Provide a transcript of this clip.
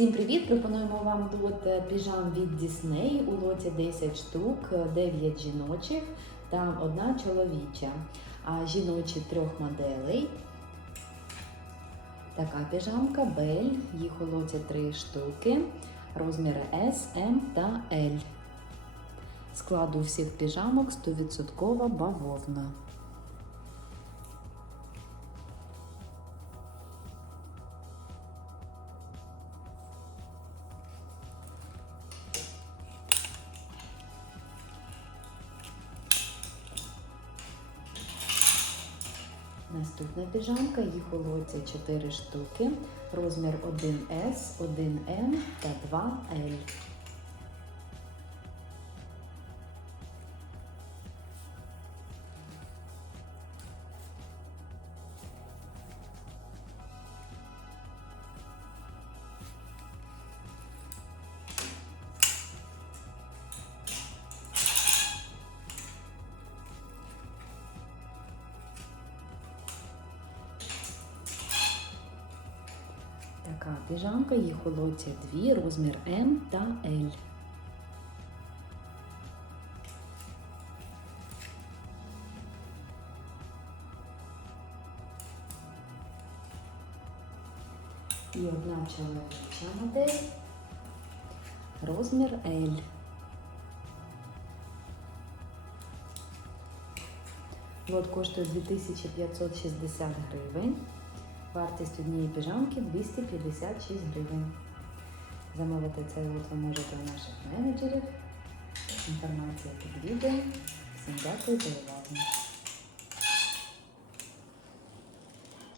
Всім привіт! Пропонуємо вам лот е, піжам від Disney у лоті 10 штук, 9 жіночих та одна чоловіча. А жіночі трьох моделей. Така піжамка Бель, їх у лоті 3 штуки, розміри S, M та L. Складу всіх піжамок 100% бавовна. Наступна піжамка, їх лоті 4 штуки, розмір 1С, 1М та 2L. Така піжамка, у лоті 2, розмір М та L. І одна чоловіча модель, розмір L. Лот коштує 2560 гривень. Вартість однієї піжамки 256 гривень. Замовити цей лот ви можете у наших менеджерів. Інформація під відео. Всім дякую за увагу.